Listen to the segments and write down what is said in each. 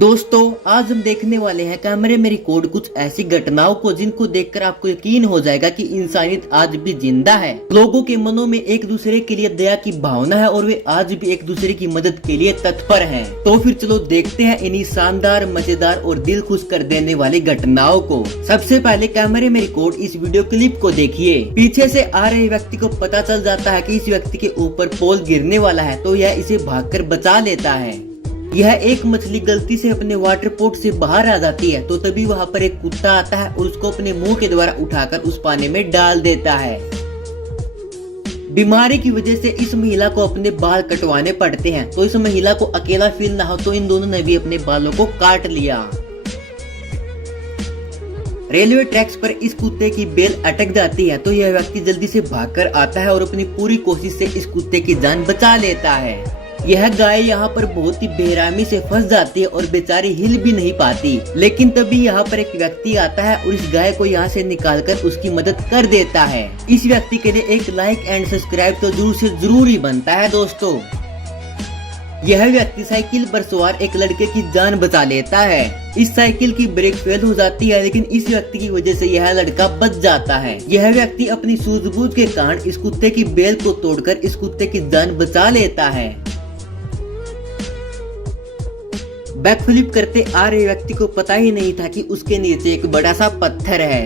दोस्तों आज हम देखने वाले हैं कैमरे में रिकॉर्ड कुछ ऐसी घटनाओं को जिनको देखकर आपको यकीन हो जाएगा कि इंसानियत आज भी जिंदा है। लोगों के मनों में एक दूसरे के लिए दया की भावना है और वे आज भी एक दूसरे की मदद के लिए तत्पर हैं। तो फिर चलो देखते हैं इन्हीं शानदार, मजेदार और दिल खुश कर देने वाली घटनाओं को। सबसे पहले कैमरे में रिकॉर्ड इस वीडियो क्लिप को देखिए। पीछे से आ रहे व्यक्ति को पता चल जाता है कि इस व्यक्ति के ऊपर पोल गिरने वाला है, तो यह इसे भागकर बचा लेता है। यह एक मछली गलती से अपने वाटर पोर्ट से बाहर आ जाती है, तो तभी वहाँ पर एक कुत्ता आता है और उसको अपने मुंह के द्वारा उठाकर उस पानी में डाल देता है। बीमारी की वजह से इस महिला को अपने बाल कटवाने पड़ते हैं, तो इस महिला को अकेला फील ना हो तो इन दोनों ने भी अपने बालों को काट लिया। रेलवे ट्रैक्स पर इस कुत्ते की बेल अटक जाती है, तो यह व्यक्ति जल्दी से भागकर आता है और अपनी पूरी कोशिश से इस कुत्ते की जान बचा लेता है। यह गाय यहाँ पर बहुत ही बेरहमी से फंस जाती है और बेचारी हिल भी नहीं पाती, लेकिन तभी यहाँ पर एक व्यक्ति आता है और इस गाय को यहाँ से निकालकर उसकी मदद कर देता है। इस व्यक्ति के लिए एक लाइक एंड सब्सक्राइब तो जरूर से जरूर ही बनता है। दोस्तों यह व्यक्ति साइकिल पर सवार एक लड़के की जान बचा लेता है। इस साइकिल की ब्रेक फेल हो जाती है, लेकिन इस व्यक्ति की वजह से यह लड़का बच जाता है। यह व्यक्ति अपनी सूझबूझ के कारण इस कुत्ते की बेल को तोड़कर इस कुत्ते की जान बचा लेता है। बैकफ्लिप करते आ रहे व्यक्ति को पता ही नहीं था कि उसके नीचे एक बड़ा सा पत्थर है।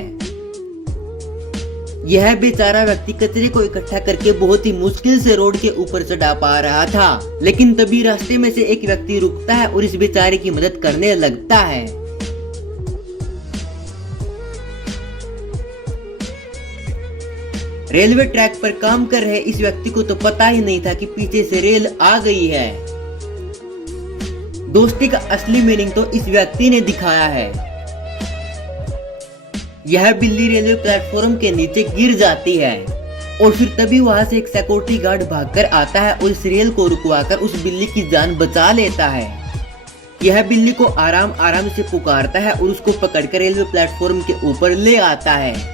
यह बेचारा व्यक्ति कचरे को इकट्ठा करके बहुत ही मुश्किल से रोड के ऊपर चढ़ा पा रहा था, लेकिन तभी रास्ते में से एक व्यक्ति रुकता है और इस बेचारे की मदद करने लगता है। रेलवे ट्रैक पर काम कर रहे इस व्यक्ति को तो पता ही नहीं था कि पीछे से रेल आ गई है। दोस्ती का असली मीनिंग तो इस व्यक्ति ने दिखाया है। यह बिल्ली रेलवे प्लेटफॉर्म के नीचे गिर जाती है और फिर तभी वहां से एक सिक्योरिटी गार्ड भागकर आता है और इस रेल को रुकवाकर उस बिल्ली की जान बचा लेता है। यह बिल्ली को आराम आराम से पुकारता है और उसको पकड़कर रेलवे प्लेटफॉर्म के ऊपर ले आता है।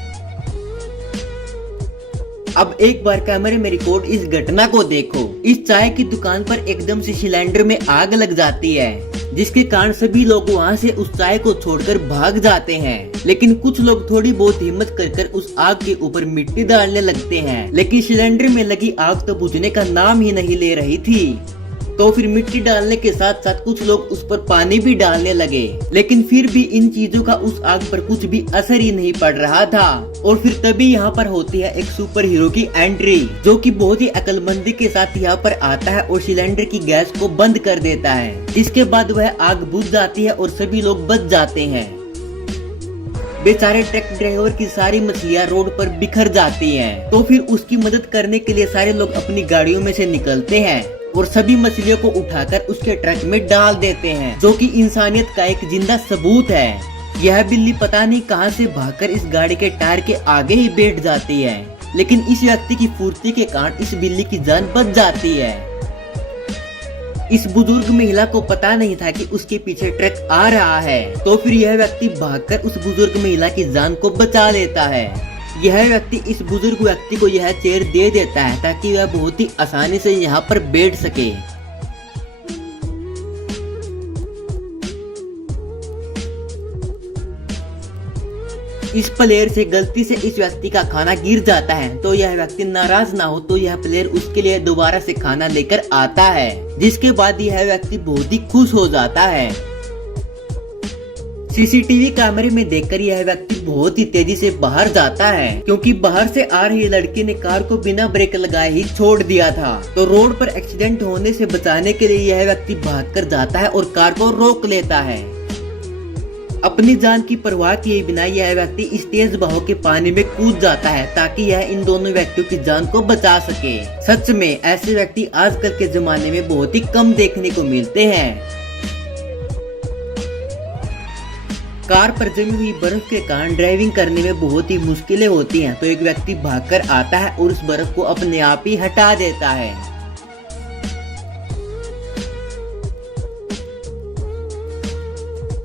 अब एक बार कैमरे में रिकॉर्ड इस घटना को देखो। इस चाय की दुकान पर एकदम से सिलेंडर में आग लग जाती है, जिसके कारण सभी लोग वहां से उस चाय को छोड़कर भाग जाते हैं। लेकिन कुछ लोग थोड़ी बहुत हिम्मत कर उस आग के ऊपर मिट्टी डालने लगते हैं, लेकिन सिलेंडर में लगी आग तो बुझने का नाम ही नहीं ले रही थी। तो फिर मिट्टी डालने के साथ साथ कुछ लोग उस पर पानी भी डालने लगे, लेकिन फिर भी इन चीजों का उस आग पर कुछ भी असर ही नहीं पड़ रहा था। और फिर तभी यहाँ पर होती है एक सुपर हीरो की एंट्री, जो कि बहुत ही अक्लमंदी के साथ यहाँ पर आता है और सिलेंडर की गैस को बंद कर देता है। इसके बाद वह आग बुझ जाती है और सभी लोग बच जाते हैं। बेचारे ट्रक ड्राइवर की सारी मछलियाँ रोड पर बिखर जाती हैं। तो फिर उसकी मदद करने के लिए सारे लोग अपनी गाड़ियों में से निकलते हैं और सभी मछलियों को उठाकर उसके ट्रक में डाल देते हैं, जो कि इंसानियत का एक जिंदा सबूत है। यह बिल्ली पता नहीं कहां से भागकर इस गाड़ी के टायर के आगे ही बैठ जाती है, लेकिन इस व्यक्ति की फुर्ती के कारण इस बिल्ली की जान बच जाती है। इस बुजुर्ग महिला को पता नहीं था कि उसके पीछे ट्रक आ रहा है, तो फिर यह व्यक्ति भागकर उस बुजुर्ग महिला की जान को बचा लेता है। यह व्यक्ति इस बुजुर्ग व्यक्ति को यह चेयर दे देता है ताकि वह बहुत ही आसानी से यहाँ पर बैठ सके। इस प्लेयर से गलती से इस व्यक्ति का खाना गिर जाता है, तो यह व्यक्ति नाराज ना हो तो यह प्लेयर उसके लिए दोबारा से खाना लेकर आता है, जिसके बाद यह व्यक्ति बहुत ही खुश हो जाता है। सीसीटीवी कैमरे में देखकर यह व्यक्ति बहुत ही तेजी से बाहर जाता है, क्योंकि बाहर से आ रही लड़की ने कार को बिना ब्रेक लगाए ही छोड़ दिया था। तो रोड पर एक्सीडेंट होने से बचाने के लिए यह व्यक्ति भागकर जाता है और कार को रोक लेता है। अपनी जान की परवाह किए बिना यह व्यक्ति इस तेज बहाव के पानी में कूद जाता है ताकि यह इन दोनों व्यक्तियों की जान को बचा सके। सच में ऐसे व्यक्ति आजकल के जमाने में बहुत ही कम देखने को मिलते हैं। कार पर जमी हुई बर्फ के कारण ड्राइविंग करने में बहुत ही मुश्किलें होती हैं, तो एक व्यक्ति भागकर आता है और उस बर्फ को अपने आप ही हटा देता है।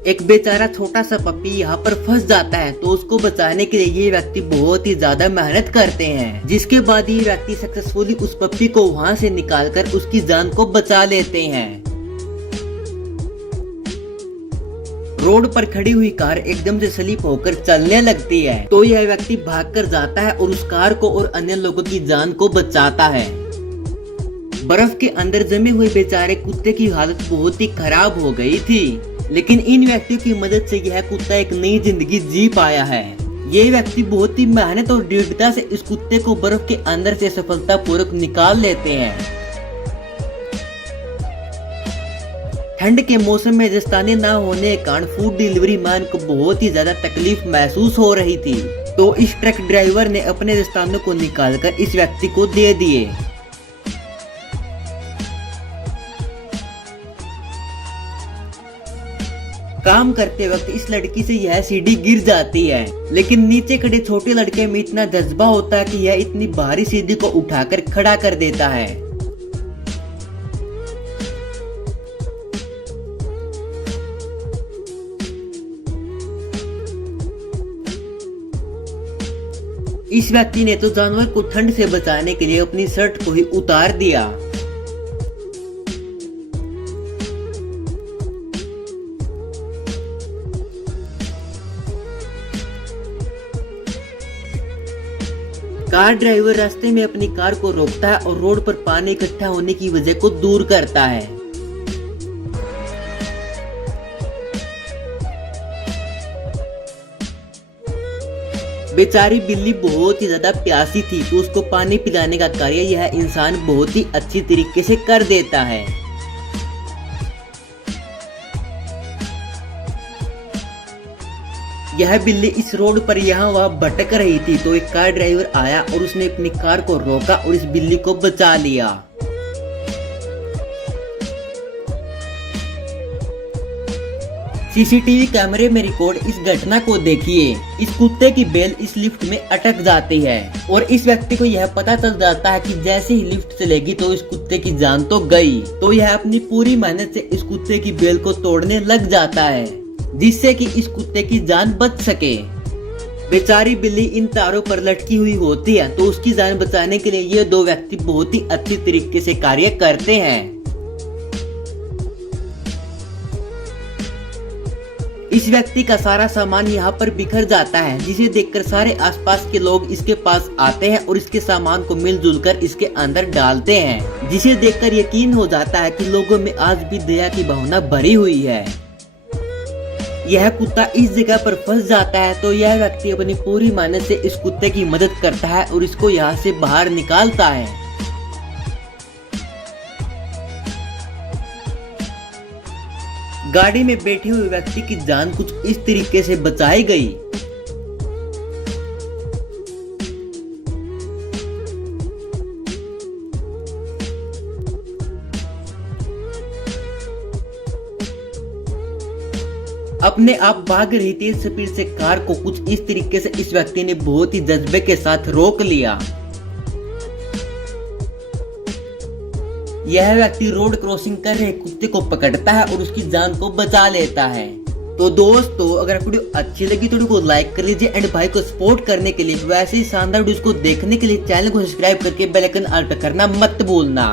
एक बेचारा छोटा सा पप्पी यहाँ पर फंस जाता है, तो उसको बचाने के लिए ये व्यक्ति बहुत ही ज्यादा मेहनत करते हैं, जिसके बाद ये व्यक्ति सक्सेसफुली उस पप्पी को वहाँ से निकालकर उसकी जान को बचा लेते हैं। रोड पर खड़ी हुई कार एकदम से स्लिप होकर चलने लगती है, तो यह व्यक्ति भागकर जाता है और उस कार को और अन्य लोगों की जान को बचाता है। बर्फ के अंदर जमे हुए बेचारे कुत्ते की हालत बहुत ही खराब हो गई थी, लेकिन इन व्यक्तियों की मदद से यह कुत्ता एक नई जिंदगी जी पाया है। ये व्यक्ति बहुत ही मेहनत और दृढ़ता से इस कुत्ते को बर्फ के अंदर से सफलतापूर्वक निकाल लेते हैं। ठंड के मौसम में दस्ताने न होने के कारण फूड डिलीवरी मैन को बहुत ही ज्यादा तकलीफ महसूस हो रही थी, तो इस ट्रक ड्राइवर ने अपने दस्तानों को निकालकर इस व्यक्ति को दे दिए। काम करते वक्त इस लड़की से यह सीढ़ी गिर जाती है, लेकिन नीचे खड़े छोटे लड़के में इतना जज्बा होता है कि यह इतनी भारी सीढ़ी को उठाकर खड़ा कर देता है। इस व्यक्ति ने तो जानवर को ठंड से बचाने के लिए अपनी शर्ट को ही उतार दिया। कार ड्राइवर रास्ते में अपनी कार को रोकता है और रोड पर पानी इकट्ठा होने की वजह को दूर करता है। बेचारी बिल्ली बहुत ही ज्यादा प्यासी थी, तो उसको पानी पिलाने का कार्य यह इंसान बहुत ही अच्छी तरीके से कर देता है। यह बिल्ली इस रोड पर यहाँ वहाँ भटक रही थी, तो एक कार ड्राइवर आया और उसने अपनी कार को रोका और इस बिल्ली को बचा लिया। सीसीटीवी कैमरे में रिकॉर्ड इस घटना को देखिए। इस कुत्ते की बेल इस लिफ्ट में अटक जाती है और इस व्यक्ति को यह पता चल जाता है कि जैसे ही लिफ्ट चलेगी तो इस कुत्ते की जान तो गई, तो यह अपनी पूरी मेहनत से इस कुत्ते की बेल को तोड़ने लग जाता है, जिससे कि इस कुत्ते की जान बच सके। बेचारी बिल्ली इन तारों पर लटकी हुई होती है, तो उसकी जान बचाने के लिए ये दो व्यक्ति बहुत ही अच्छी तरीके से कार्य करते हैं। इस व्यक्ति का सारा सामान यहाँ पर बिखर जाता है, जिसे देखकर सारे आसपास के लोग इसके पास आते हैं और इसके सामान को मिलजुल कर इसके अंदर डालते हैं, जिसे देखकर यकीन हो जाता है कि लोगों में आज भी दया की भावना भरी हुई है। यह कुत्ता इस जगह पर फंस जाता है, तो यह व्यक्ति अपनी पूरी मेहनत से इस कुत्ते की मदद करता है और इसको यहाँ से बाहर निकालता है। गाड़ी में बैठे हुए व्यक्ति की जान कुछ इस तरीके से बचाई गई। अपने आप भाग रही तेज स्पीड से कार को कुछ इस तरीके से इस व्यक्ति ने बहुत ही जज्बे के साथ रोक लिया। यह व्यक्ति रोड क्रॉसिंग कर रहे कुत्ते को पकड़ता है और उसकी जान को बचा लेता है। तो दोस्तों, अगर आपको वीडियो अच्छी लगी तो वीडियो को लाइक कर लीजिए एंड भाई को सपोर्ट करने के लिए वैसे ही शानदार वीडियोस को देखने के लिए चैनल को सब्सक्राइब करके बेल आइकन ऑल पे करना मत भूलना।